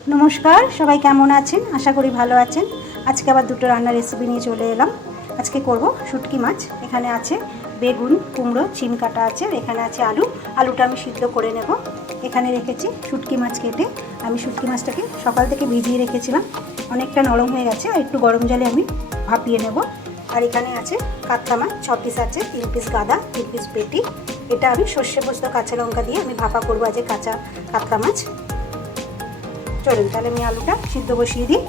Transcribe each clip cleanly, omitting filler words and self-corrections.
नमस्कार सबाई केमन आছেন आशा करी भालो आছেন। आज के आबार दुटो रान्नार रेसिपि निये चले एलाम। आज के करब शुटकी माछ। एखाने आछे बेगुन कुमड़ो छिम काटा आछे, एखाने आछे आलू। आलूटा आमि सिद्ध करे नेब। एखाने रेखेछि शुटकी माछ केटे। आमि शुटकी माछटाके सकाल थेके भिजिए रेखेछिलाम, अनेकटा नरम हये गेछे। आर एकटु गरम जले आमि भापिए नेब। आर एखाने आछे कातला माछ 6 पिस आछे, 3 पिस गादा 3 पिस पेटी। एटा आमि सर्षे पोस्त काँचा लंका दिए आमि भापा करब आज काँचा कातला माछ। चलুন তাহলে আমি আলুটা সিদ্ধ বসিয়ে দিই।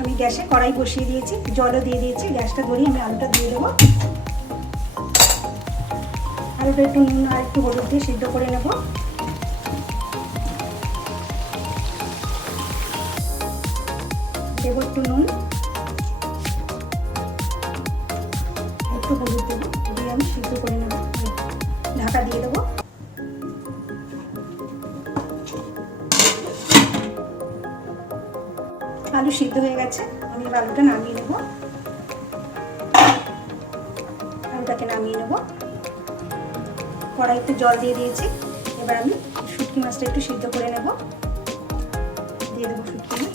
আমি গ্যাসে কড়াই বসিয়ে দিয়েছি, জলও দিয়ে দিয়েছি। গ্যাসটা ধরিয়ে আমি আলুটা দিয়ে দেবো। আলুটা একটু নুন আর একটু হলুদ দিয়ে সিদ্ধ করে নেব। দেবো একটু নুন, একটু হলুদ দেবো, দিয়ে আমি সিদ্ধ করে নেব। ঢাকা দিয়ে দেবো। आलू सिद्ध हो गेছে, আমি আলুটা নামিয়ে নেব। আলুটাকে নামিয়ে নেব। কড়াইতে জল দিয়ে দিয়েছি। এবার আমি শুটকি মাছটা একটু সিদ্ধ করে নেব। দিয়ে দেব শুটকি মাছ,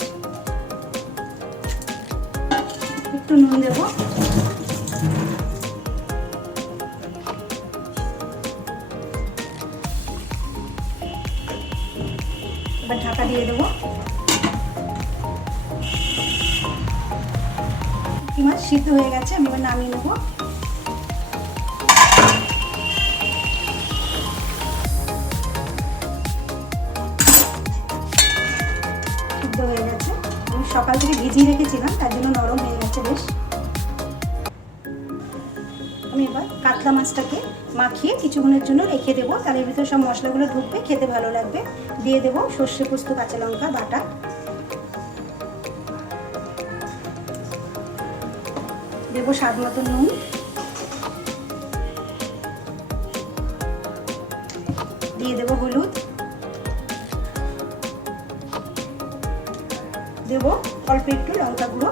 একটু নুন দেব, এবার ঢাকা দিয়ে দেব। মাছ সিদ্ধ হয়ে গেছে, আমি এবার নামিয়ে নেব। সিদ্ধ হয়ে গেছে, আমি সকাল থেকে ভিজিয়ে রেখেছিলাম, তার জন্য নরম হয়ে গেছে বেশ। আমি এবার কাতলা মাছটাকে মাখিয়ে কিছুক্ষণের জন্য রেখে দেবো, তাহলে এর ভিতরে সব মশলাগুলো ঢুকবে, খেতে ভালো লাগবে। দিয়ে দেবো সর্ষে পোস্ত কাঁচা লঙ্কা বাটা, দেবো স্বাদ মতো নুন, দিয়ে দেবো হলুদ, দেবো অল্প একটু লঙ্কা গুঁড়ো।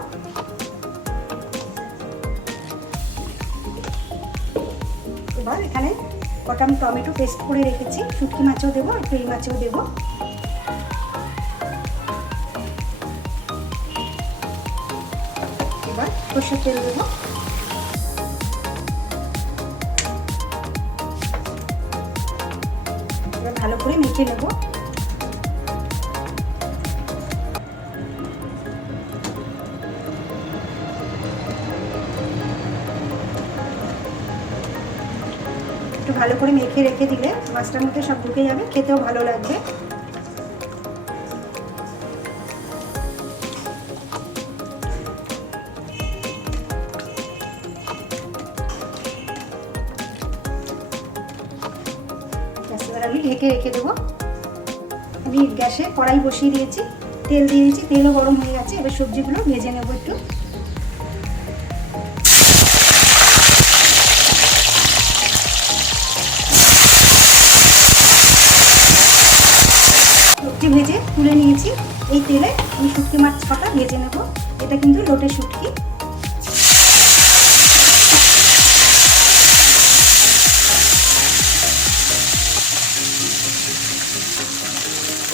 এবার এখানে কটা আমি টমেটো পেস্ট করে রেখেছি, শুটকি মাছেও দেবো আর এই মাছেও দেবো। এবার সরষের তেল দেবো। এবার ভালো করে মেখে নেব। একটু ভালো করে মেখে রেখে দিলে মাছটার মধ্যে সব ঢুকে যাবে, খেতেও ভালো লাগবে। আমি ঢেকে রেখে দেবো। আমি গ্যাসে কড়াই বসিয়ে দিয়েছি, তেল দিয়ে দিয়েছি, তেলও গরম হয়ে গেছে। এবার সবজিগুলো ভেজে নেব একটু। সবজি ভেজে তুলে নিয়েছি। এই তেলে আমি শুটকি মাছ কটা ভেজে নেব। এটা কিন্তু লোটে শুটকি।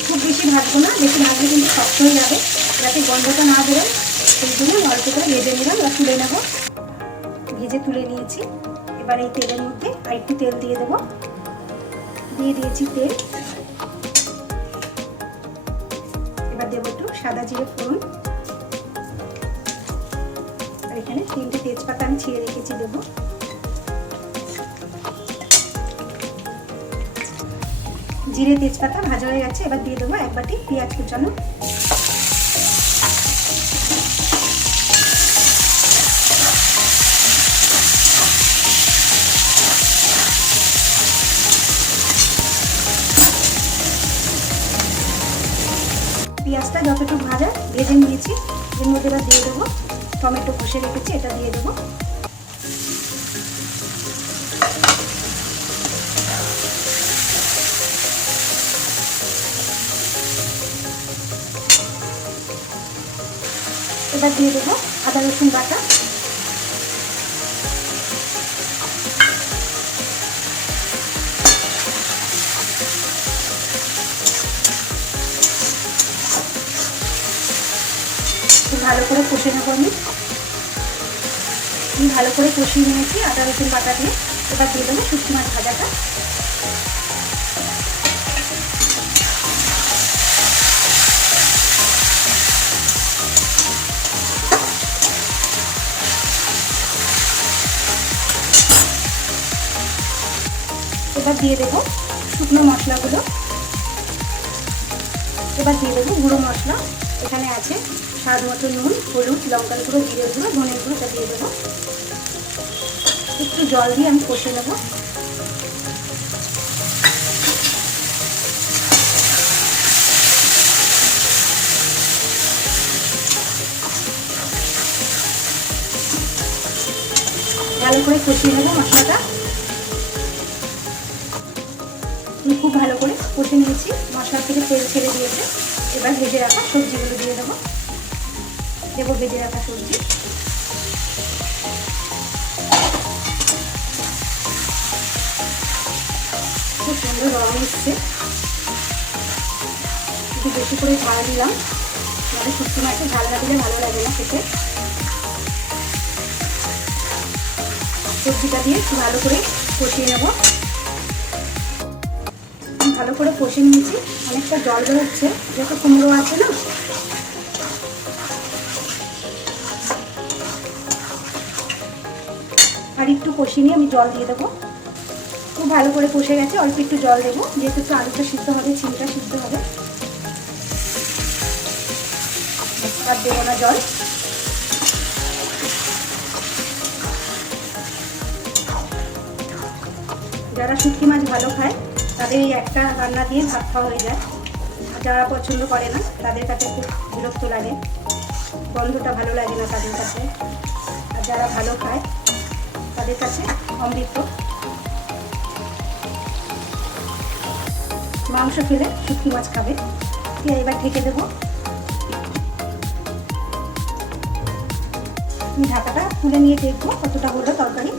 খুব বেশি ভাজবো না, বেশি ভাজলে কিন্তু শক্ত হয়ে যাবে। যাতে গন্ধটা না বেরোয় সেই জন্য অল্প করে ভেজে নিলাম বা তুলে নেব। ভেজে তুলে নিয়েছি। এবার এই তেলের মধ্যে আর একটু তেল দিয়ে দেবো। দিয়ে দিয়েছি তেল। এবার দেবো একটু সাদা জিরে ফোড়ন, আর এখানে 3টে তেজপাতা আমি ছিঁড়ে রেখেছি দেবো। জিরে তেজপাতা ভাজা হয়ে গেছে, এবার দিয়ে দেবো 1 বাটি পেঁয়াজ কুচানো। পেঁয়াজটা যতটুকু ভাজা ভেজে নিয়েছি, এর মধ্যে এবার দিয়ে দেবো টমেটো কষে রেখেছি, এটা দিয়ে দেবো। এবার দিয়ে দেবো আদা রসুন বাটা, ভালো করে কষে নেবো। আমি ভালো করে কষিয়ে নিয়েছি আদা রসুন বাটা দিয়ে। এবার দিয়ে দেবো শুটকি মাছ ভাজাটা। এবার দিয়ে দেবো শুকনো মশলাগুলো। এবার দিয়ে দেবো গুঁড়ো মশলা। এখানে আছে স্বাদ মতো নুন, হলুদ, লঙ্কার গুঁড়ো, জিরে গুঁড়ো, ধনের গুঁড়োটা দিয়ে দেবো। একটু জল দিয়ে আমি কষে নেবো। ভালো করে কষিয়ে নেবো মশলাটা। আমি খুব ভালো করে কষে নিয়েছি, মশলা থেকে তেল ছেড়ে দিয়েছে। এবার ভেজে রাখা সবজিগুলো দিয়ে দেবো। ভেজে রাখা সবজি। খুব সুন্দর রং এসছে। একটু বেশি করে ঝাল দিলাম, মানে শুটকি মাছে ঝাল না দিলে ভালো লাগে না খেতে। সবজিটা দিয়ে একটু ভালো করে কষিয়ে নেব। ভালো করে কষে নিয়েছি, অনেকটা জল বেরোচ্ছে যেহেতু কুমড়ো আছে না। আর একটু কষিয়ে নিয়ে আমি জল দিয়ে দেবো। খুব ভালো করে কষে গেছে, অল্প একটু জল দেবো যেহেতু একটু আলুটা সিদ্ধ হবে, চিমটা সিদ্ধ হবে। আর দেবো না জল। যারা শুটকি মাছ ভালো খায় তাদের এই একটা রান্না দিয়ে ভাত খাওয়া হয়ে যায়। আর যারা পছন্দ করে না তাদের কাছে খুব বিরক্ত লাগে, গন্ধটা ভালো লাগে না তাদের কাছে। আর যারা ভালো খায় তাদের কাছে অমৃত। মাংস খেলে শুটকি মাছ খাবে। এবার ঢেকে দেবো। আমি ঢাকাটা তুলে নিয়ে দেখবো কতটা হলো তরকারি।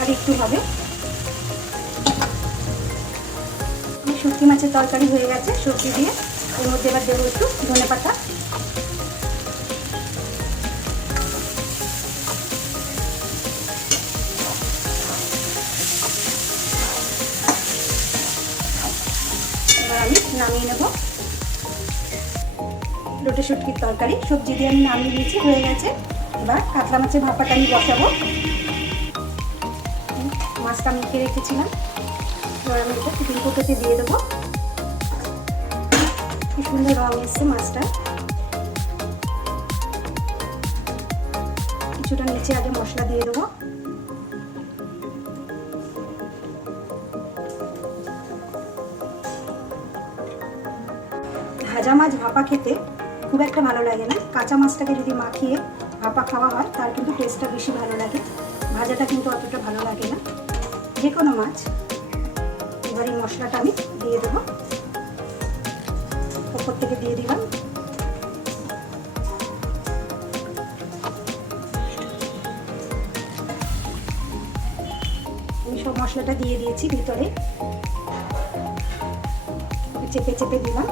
আর একটু হবে। শুটকি মাছের তরকারি হয়ে গেছে সবজি দিয়ে। এর মধ্যে এবার দেবো একটু ধনেপাতা। এবার আমি নামিয়ে নেব। লোটে শুটকির তরকারি সবজি দিয়ে আমি নামিয়ে নিয়েছি, হয়ে গেছে। এবার কাতলা মাছের ভাপাটা আমি বসাবো। মাছটা মেখে রেখেছিলাম, এবার আমি এটা টিফিন কৌটোতে দিয়ে দেবো। কি সুন্দর রং এসছে মাছটা। কিছুটা নিচে আগে মশলা দিয়ে দেবো। ভাজা মাছ ভাপা খেতে খুব একটা ভালো লাগে না। কাঁচা মাছটাকে যদি মাখিয়ে ভাপা খাওয়া হয় তার কিন্তু টেস্টটা বেশি ভালো লাগে। ভাজাটা কিন্তু অতটা ভালো লাগে না যে কোনো মাছ। এবার এই মশলাটা আমি দিয়ে দেবো, উপর থেকে দিয়ে দিলাম। আমি সব মশলাটা দিয়ে দিয়েছি ভিতরে, চেপে চেপে দিলাম।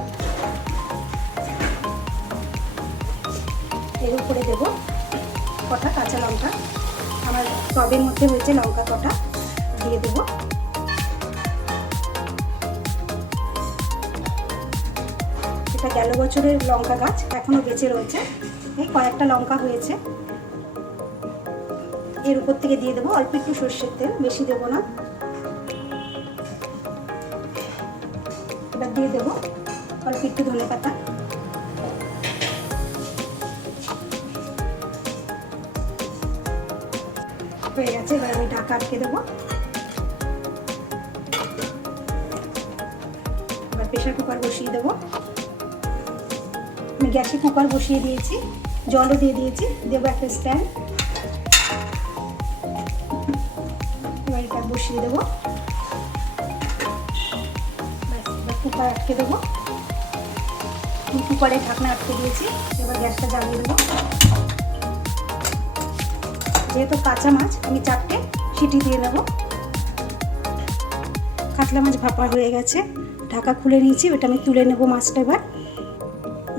এর উপরে দেবো কটা কাঁচা লঙ্কা। আমার টবের মধ্যে হয়েছে লঙ্কা কটা, দিয়ে দেবো। এটা গেল বছরের লঙ্কা গাছ, এখনো বেঁচে রয়েছে। এই কয়েকটা লঙ্কা হয়েছে। এর উপর থেকে দিয়ে দেবো অল্প একটু সর্ষের তেল, বেশি দেবো না। এবার দিয়ে দেবো অল্প একটু ধনেপাতা। হয়ে গেছে, এবার আমি ঢাকা আটকে দেবো। এবার প্রেসার কুকার বসিয়ে দেবো। আমি গ্যাসে কুকার বসিয়ে দিয়েছি, জলও দিয়ে দিয়েছি। দেবো একটা স্ট্যান্ড। এবার এটা বসিয়ে দেবো। এবার কুকার আটকে দেবো। কুকারে ঢাকনা আটকে দিয়েছি। এবার গ্যাসটা জ্বালিয়ে দেবো। যেহেতু কাঁচা মাছ আমি 4টে ছিটি দিয়ে নেব। কাতলা মাছ ভাপা হয়ে গেছে, ঢাকা খুলে নিয়েছি। ওটা আমি তুলে নেব মাছটা। এবার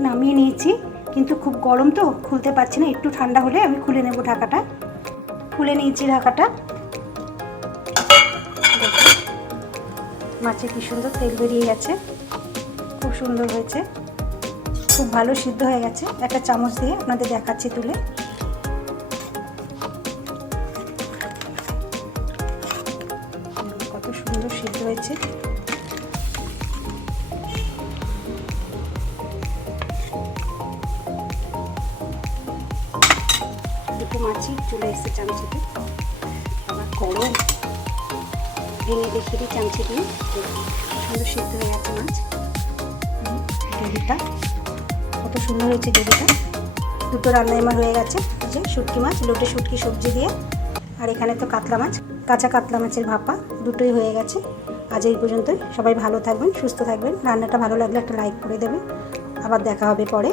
নামিয়ে নিয়েছি, কিন্তু খুব গরম তো খুলতে পারছি না, একটু ঠান্ডা হলে আমি খুলে নেব ঢাকাটা। খুলে নিয়েছি ঢাকাটা। মাছে কি সুন্দর তেল বেরিয়ে গেছে, খুব সুন্দর হয়েছে, খুব ভালো সিদ্ধ হয়ে গেছে। একটা চামচ দিয়ে আপনাদের দেখাচ্ছি তুলে। কত সুন্দর সিদ্ধ হয়েছে। দুটো মাছই চলে এসেছে চামচিতে, আবার গরম। ভেঙে দেখিয়ে দিই চামচি দিয়ে। সুন্দর সিদ্ধ হয়ে গেছে মাছ। গ্রেভিটা কত সুন্দর হয়েছে গ্রেভিটা। দুটো রান্নাই আমার হয়ে গেছে। যে শুটকি মাছ, লোটে শুটকি সবজি দিয়ে, আর এখানে তো কাতলা মাছ, কাঁচা কাতলা মাছের ভাপা, দুটোই হয়ে গেছে। আজ এই পর্যন্তই। সবাই ভালো থাকবেন, সুস্থ থাকবেন। রান্নাটা ভালো লাগলে একটা লাইক করে দেবেন। আবার দেখা হবে পরে।